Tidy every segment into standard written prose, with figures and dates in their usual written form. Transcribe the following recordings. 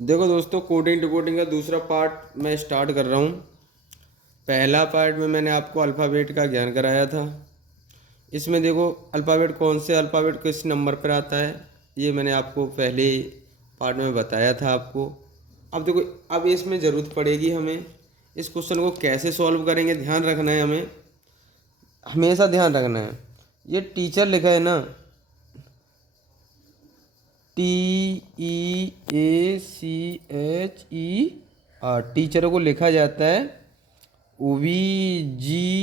देखो दोस्तों, coding decoding का दूसरा पार्ट मैं स्टार्ट कर रहा हूँ। पहला पार्ट में मैंने आपको अल्फ़ाबेट का ज्ञान कराया था। इसमें देखो, अल्फ़ाबेट कौन से अल्फ़ाबेट किस नंबर पर आता है, ये मैंने आपको पहले पार्ट में बताया था आपको। अब देखो, अब इसमें ज़रूरत पड़ेगी हमें। इस क्वेश्चन को कैसे सॉल्व करेंगे, ध्यान रखना है हमें, हमेशा ध्यान रखना है। ये टीचर लिखा है ना, TEACHER, टीचर को लिखा जाता है VGCEJGT।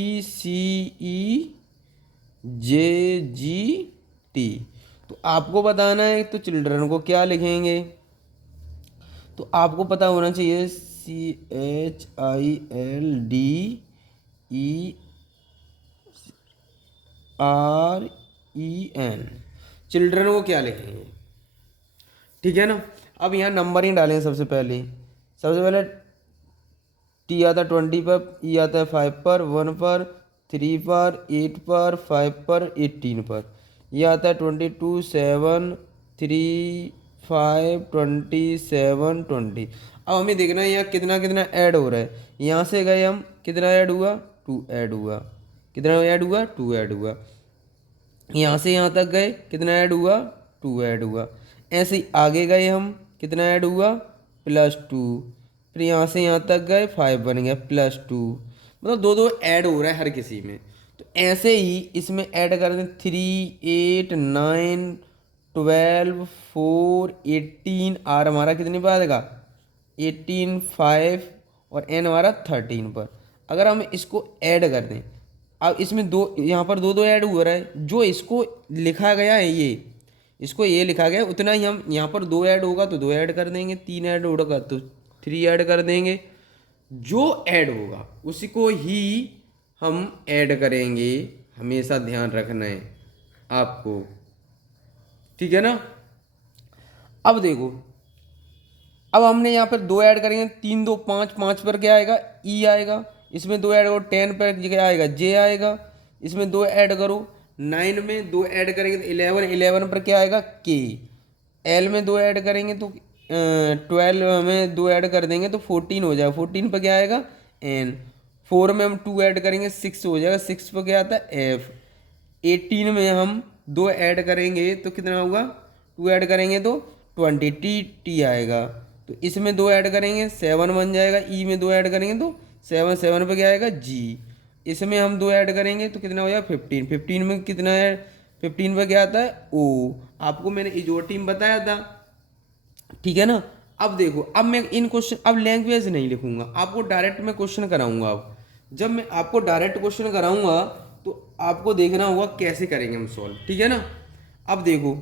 तो आपको बताना है तो चिल्ड्रन को क्या लिखेंगे, तो आपको पता होना चाहिए CHILDREN। चिल्ड्रन को क्या लिखेंगे, ठीक है ना। अब यहाँ नंबरिंग डालेंगे। सबसे पहले टी आता है 20 पर, ई आता है 5 पर, 1 पर, 3 पर, 8 पर, 5 पर, 18 पर। ये आता है 22, 7, 3, 5, 27, 20। अब हमें देखना है यहाँ कितना कितना ऐड हो रहा है। यहाँ से गए हम, कितना ऐड हुआ, 2 ऐड हुआ। कितना ऐड हुआ, 2 ऐड हुआ। यहाँ से यहाँ तक गए, कितना ऐड हुआ, 2 ऐड हुआ। ऐसे ही आगे गए हम, कितना ऐड हुआ, +2। फिर यहाँ से यहाँ तक गए, 5 बन गया, +2। मतलब दो दो ऐड हो रहा है हर किसी में। तो ऐसे ही इसमें ऐड कर दें, 3, 8, 9, 12, 4, 18। आर हमारा कितने पर आएगा, 18, 5, और एन हमारा 13 पर। अगर हम इसको ऐड कर दें, अब इसमें दो, यहाँ पर दो दो ऐड हो रहा है। जो इसको लिखा गया है, ये इसको ये लिखा गया है, उतना ही हम यहाँ पर दो ऐड होगा तो दो ऐड कर देंगे, 3 ऐड होगा तो 3 ऐड कर देंगे। जो ऐड होगा उसी को ही हम ऐड करेंगे, हमेशा ध्यान रखना है आपको, ठीक है ना। अब देखो, अब हमने यहाँ पर दो ऐड करेंगे, 3 2 5, 5 पर क्या आएगा, ई आएगा। इसमें दो ऐड करो, 10 पर क्या आएगा, जे आएगा। इसमें दो ऐड करो, 9 में दो ऐड करेंगे तो 11, 11 पर क्या आएगा, के। एल में दो ऐड करेंगे तो 12 में दो ऐड कर देंगे तो 14 हो जाएगा। 14 पर क्या आएगा, एन। 4 में हम 2 ऐड करेंगे, 6 हो जाएगा। 6 पर क्या आता है, एफ। 18 में हम दो ऐड करेंगे तो कितना होगा, 2 ऐड करेंगे तो 20, टी टी आएगा। तो इसमें दो ऐड करेंगे, 7 बन जाएगा। ई में दो ऐड करेंगे तो 7, 7 पे क्या आएगा, जी। इसमें हम दो ऐड करेंगे तो कितना हो जाएगा, 15। 15 में कितना है, 15 पे क्या आता है, ओ। आपको मैंने इजोटिम बताया था, ठीक है ना। अब देखो, अब मैं इन क्वेश्चन, अब लैंग्वेज नहीं लिखूंगा, आपको डायरेक्ट मैं क्वेश्चन कराऊंगा। अब जब मैं आपको डायरेक्ट क्वेश्चन कराऊंगा तो आपको देखना होगा कैसे करेंगे हम सॉल्व, ठीक है ना। अब देखो,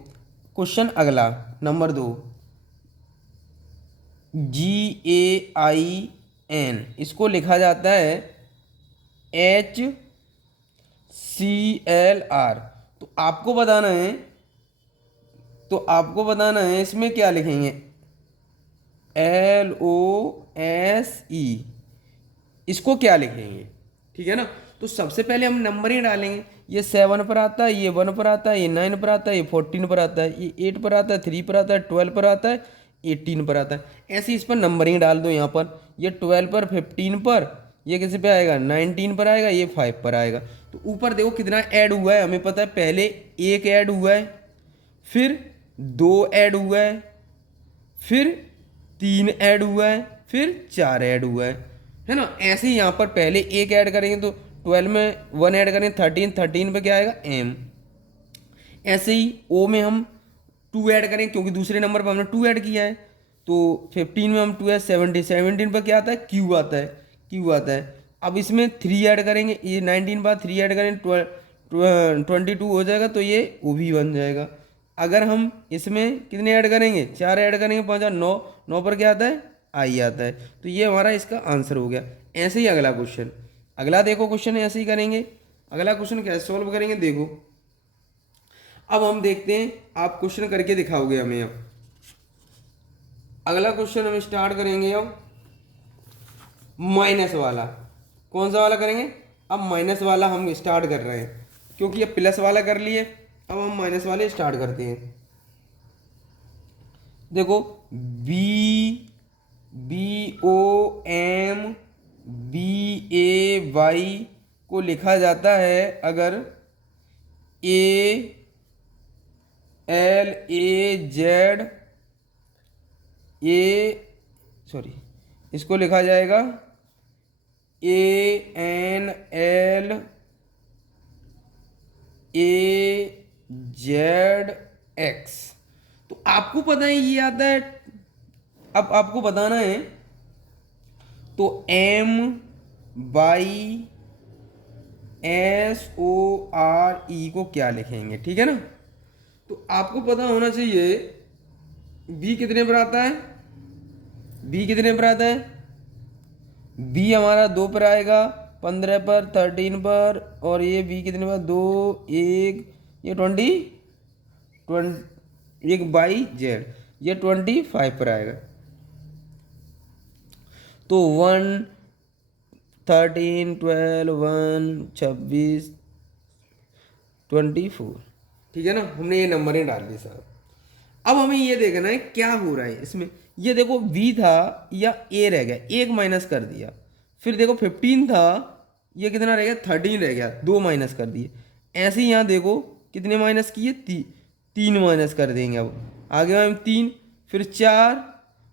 क्वेश्चन अगला नंबर 2, GAIN, इसको लिखा जाता है HCLR। तो आपको बताना है, इसमें क्या लिखेंगे, LOSE, इसको क्या लिखेंगे, ठीक है ना। तो सबसे पहले हम नंबर ही डालेंगे। ये 7 पर आता है, ये 1 पर आता है, ये 9 पर आता है, ये 14 पर आता है, ये 8 पर आता है, 3 पर आता है, 12 पर आता है, 18 पर आता है। ऐसे इस पर नंबरिंग डाल दो। यहाँ पर ये 12 पर, 15 पर, ये किसी पे आएगा, 19 पर आएगा, ये 5 पर आएगा। तो ऊपर देखो कितना ऐड हुआ है, हमें पता है। पहले एक ऐड हुआ है, फिर दो ऐड हुआ है, फिर 3 ऐड हुआ है, फिर 4 ऐड हुआ है ना। ऐसे ही यहाँ पर पहले एक ऐड करेंगे तो 12 में 1 ऐड करेंगे, 13, 13 पे क्या आएगा, एम। ऐसे ही ओ में हम 2 ऐड करेंगे क्योंकि दूसरे नंबर पर हमने 2 ऐड किया है। तो 15 में हम 2 है, 17, 17 पर क्या आता है, क्यू आता है, क्यू आता है। अब इसमें 3 ऐड करेंगे, ये 19 बाद 3 ऐड करेंगे, 22 हो जाएगा, तो ये ओ भी बन जाएगा। अगर हम इसमें कितने ऐड करेंगे, 4 ऐड करेंगे, 5 9, 9 पर क्या आता है, आई आता है। तो ये हमारा इसका आंसर हो गया। ऐसे ही अगला क्वेश्चन, अगला देखो क्वेश्चन ऐसे ही करेंगे। अगला क्वेश्चन कैसे सॉल्व करेंगे देखो। अब हम देखते हैं, आप क्वेश्चन करके दिखाओगे हमें। अब अगला क्वेश्चन हम स्टार्ट करेंगे अब माइनस वाला। कौन सा वाला करेंगे, अब माइनस वाला हम स्टार्ट कर रहे हैं क्योंकि ये प्लस वाला कर लिए। अब हम माइनस वाले स्टार्ट करते हैं। देखो, BOMBAY को लिखा जाता है अगर इसको लिखा जाएगा ANLAZX। तो आपको पता है ये आता है, अब आपको बताना है। तो MYSORE को क्या लिखेंगे, ठीक है ना। तो आपको पता होना चाहिए बी कितने पर आता है, बी कितने पर आता है, बी हमारा 2 पर आएगा, 15 पर, 13 पर, और ये बी कितने पर, 2 1 ये 20 एक बाई जेड ये 25 पर आएगा। तो 1 13 12 1 26 24, ठीक है ना। हमने ये नंबर ही डाल दिए साहब। अब हमें ये देखना है क्या हो रहा है इसमें। ये देखो बी था या ए रह गया, एक माइनस कर दिया। फिर देखो 15 था, ये कितना रह गया, 13 रह गया, 2 माइनस कर दिए। ऐसे ही यहाँ देखो कितने माइनस किए, 3 माइनस कर देंगे। अब आगे हम 3 फिर 4,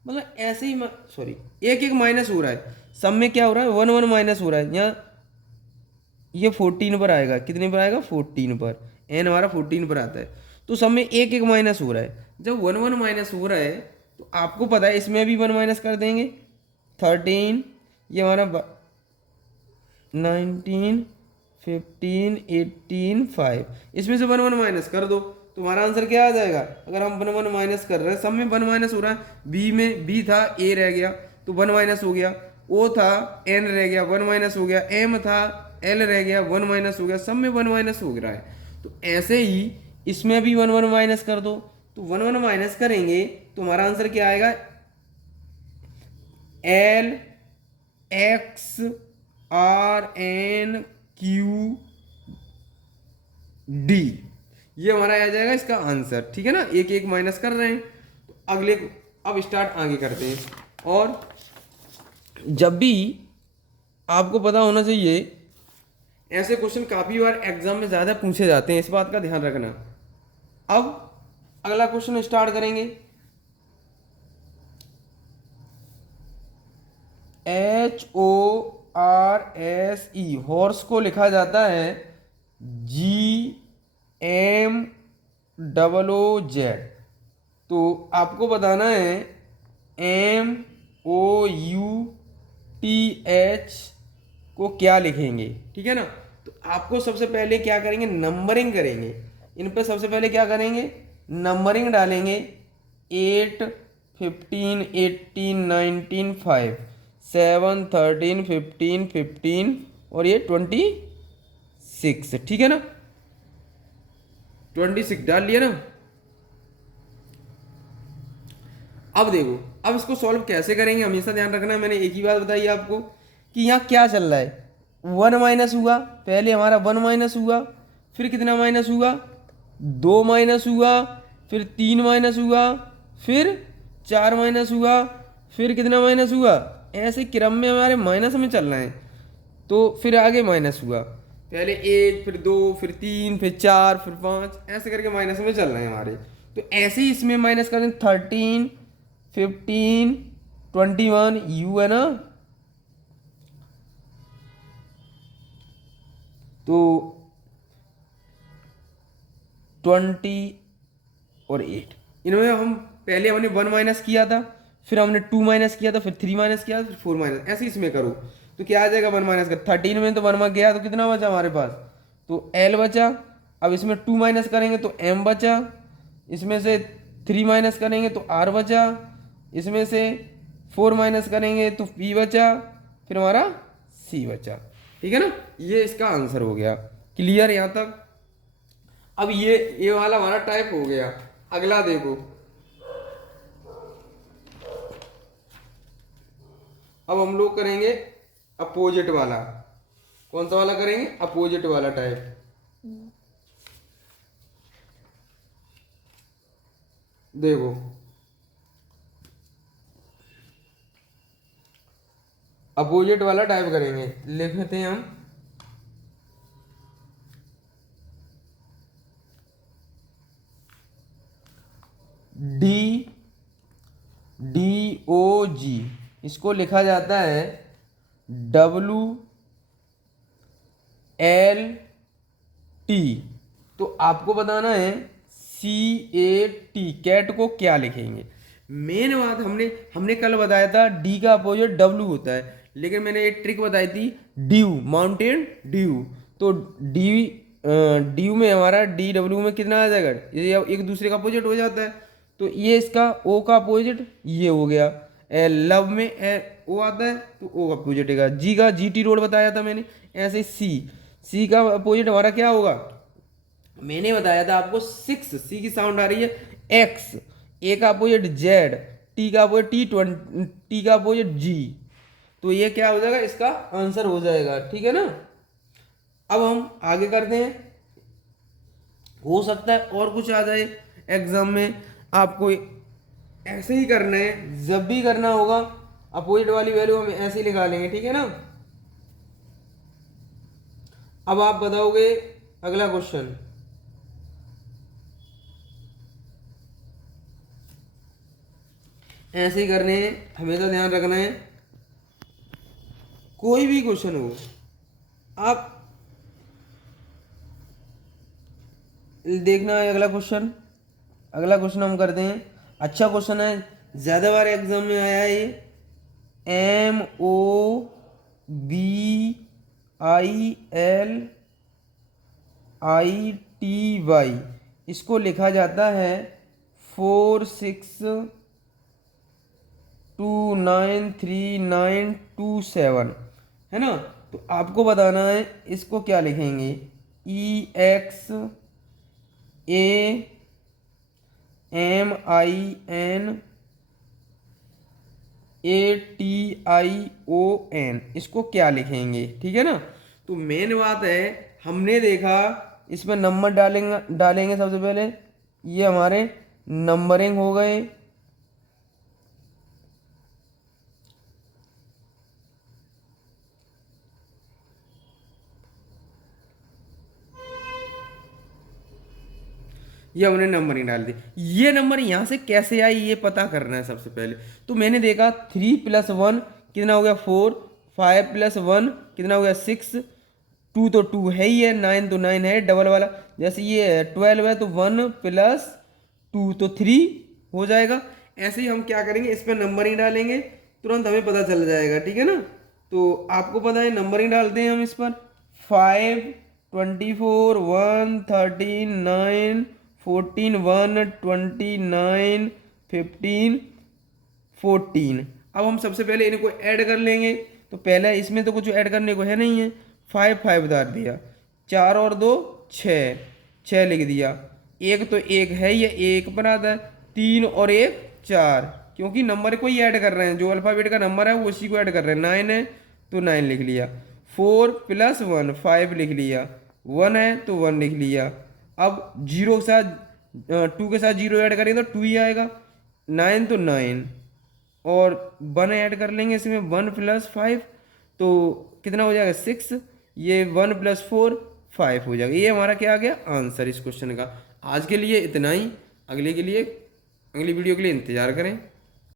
मतलब ऐसे ही सॉरी एक एक माइनस हो रहा है। सब में क्या हो रहा है, 1 1 माइनस हो रहा है। यहाँ ये 14 पर आएगा, कितने पर आएगा, 14 पर, एन हमारा 14 पर आता है। तो सब में एक एक माइनस हो रहा है। जब 1 1 माइनस हो रहा है तो आपको पता है इसमें भी 1 माइनस कर देंगे। 13 ये हमारा 19 15 18 5, इसमें से 1 1 माइनस कर दो तो हमारा आंसर क्या आ जाएगा। अगर हम 1 1 माइनस कर रहे हैं, सब में 1 माइनस हो रहा है। बी में बी था, ए रह गया तो 1 माइनस हो गया, ओ था, एन रह गया, 1 माइनस हो गया, एम था, एल रह गया, 1 माइनस हो गया, सब में 1 माइनस हो रहा है। तो ऐसे ही इसमें भी 1 1 माइनस कर दो। तो 1 1 माइनस करेंगे तो हमारा आंसर क्या आएगा, LXRNQD, ये हमारा आ जाएगा इसका आंसर, ठीक है ना। एक एक माइनस कर रहे हैं। तो अगले अब स्टार्ट आगे करते हैं। और जब भी आपको पता होना चाहिए, ऐसे क्वेश्चन काफ़ी बार एग्जाम में ज़्यादा पूछे जाते हैं, इस बात का ध्यान रखना। अब अगला क्वेश्चन स्टार्ट करेंगे। HORSE हॉर्स को लिखा जाता है GMOOZ। तो आपको बताना है MOUTH को क्या लिखेंगे, ठीक है ना। तो आपको सबसे पहले क्या करेंगे, नंबरिंग करेंगे। इन पे सबसे पहले क्या करेंगे, नंबरिंग डालेंगे। 8 15 18 19 5 7 13 15 15 और ये 26, ठीक है ना। 26 डाल लिया ना। अब देखो, अब इसको सॉल्व कैसे करेंगे, हमेशा ध्यान रखना है। मैंने एक ही बात बताई आपको कि यहाँ क्या चल रहा है, 1 माइनस हुआ, पहले हमारा 1 माइनस हुआ, फिर कितना माइनस हुआ, 2 माइनस हुआ, फिर 3 माइनस हुआ, फिर 4 माइनस हुआ, फिर कितना माइनस हुआ। ऐसे क्रम में हमारे माइनस में चल रहे हैं। तो फिर आगे माइनस हुआ, पहले 1 फिर 2 फिर 3 फिर 4 फिर 5, ऐसे करके माइनस में चल रहे हैं हमारे। तो ऐसे ही इसमें माइनस करें, 13 15 21 यू है ना। तो 20 और 8, इनमें हम पहले हमने 1 माइनस किया था, फिर हमने 2 माइनस किया था, फिर 3 माइनस किया था, फिर 4 माइनस, ऐसे इसमें करो तो क्या आ जाएगा, 1 माइनस का 13 में तो 1 में गया तो कितना बचा हमारे पास, तो L बचा। अब इसमें 2 माइनस करेंगे तो M बचा, इसमें से 3 माइनस करेंगे तो R बचा, इसमें से 4 माइनस करेंगे तो P बचा, फिर हमारा C बचा, ठीक है ना। ये इसका आंसर हो गया। क्लियर यहाँ तक। अब ये वाला हमारा टाइप हो गया। अगला देखो, अब हम लोग करेंगे अपोजिट वाला। कौन सा वाला करेंगे, अपोजिट वाला टाइप। देखो अपोजिट वाला टाइप करेंगे, लिखते हैं हम डी डी ओ जी, इसको लिखा जाता है डब्लू एल टी। तो आपको बताना है सी ए टी, कैट को क्या लिखेंगे। मेन बात हमने हमने कल बताया था डी का अपोजिट डब्लू होता है, लेकिन मैंने एक ट्रिक बताई थी ड्यू, माउंटेन ड्यू। तो डी ड्यू में हमारा डी डब्ल्यू में कितना आ जाएगा, ये एक दूसरे का अपोजिट हो जाता है। तो ये इसका ओ का अपोजिट ये हो गया। लव में ओ आता है तो ओ का अपोजिट है जी का जी टी रोड बताया था मैंने। ऐसे सी का अपोजिट हमारा क्या होगा, मैंने बताया था आपको 6, सी की साउंड आ रही है एक्स, ए का अपोजिट जेड, टी का अपोजिट टी का अपोजिट जी। तो ये क्या हो जाएगा, इसका आंसर हो जाएगा। ठीक है ना। अब हम आगे करते हैं, हो सकता है और कुछ आ जाए एग्जाम में। आपको ऐसे ही करना है, जब भी करना होगा अपोजिट वाली वैल्यू हम ऐसे ही निकालेंगे लेंगे। ठीक है ना। अब आप बताओगे अगला क्वेश्चन, ऐसे ही करने हैं, हमेशा ध्यान रखना है। कोई भी क्वेश्चन हो आप देखना है। अगला क्वेश्चन हम करते हैं, अच्छा क्वेश्चन है, ज़्यादा बार एग्जाम में आया है ये। MOBILITY, इसको लिखा जाता है 46293927, है ना। तो आपको बताना है इसको क्या लिखेंगे, EXAMINATION, इसको क्या लिखेंगे। ठीक है ना। तो मेन बात है, हमने देखा इसमें नंबर डालेंगे सबसे पहले, ये हमारे नंबरिंग हो गए। ये हमने नंबरिंग डाल दी। ये नंबर यहाँ से कैसे आई ये पता करना है सबसे पहले। तो मैंने देखा 3 + 1 कितना हो गया 4, 5 + 1 कितना हो गया 6, 2 तो 2 है ही है, 9 तो 9 है डबल वाला। जैसे ये 12 है तो 1 + 2 तो 3 हो जाएगा। ऐसे ही हम क्या करेंगे, इस पर नंबरिंग डालेंगे, तुरंत हमें पता चल जाएगा। ठीक है ना। तो आपको पता है नंबरिंग डालते हैं हम इस पर, 5, 24, 1, 13, 9, 14, 1, 29, 15, 14। अब हम सबसे पहले इनको ऐड कर लेंगे। तो पहले इसमें तो कुछ ऐड करने को है नहीं है, 5 5 डाल दिया, 4 और 2 6, 6 लिख दिया। एक तो एक है, ये एक पर आता है, 3 और 1 4, क्योंकि नंबर को ही ऐड कर रहे हैं, जो अल्फ़ाबेट का नंबर है वो उसी को ऐड कर रहे हैं। 9 है तो 9 लिख लिया, 4 + 1 5 लिख लिया, 1 है तो 1 लिख लिया। अब 0 के साथ 2 के साथ 0 ऐड करेंगे तो 2 ही आएगा, 9 तो 9 और 1 ऐड कर लेंगे इसमें, 1 + 5 तो कितना हो जाएगा 6, ये 1 + 4 5 हो जाएगा। ये हमारा क्या आ गया आंसर इस क्वेश्चन का। आज के लिए इतना ही, अगले वीडियो के लिए इंतज़ार करें।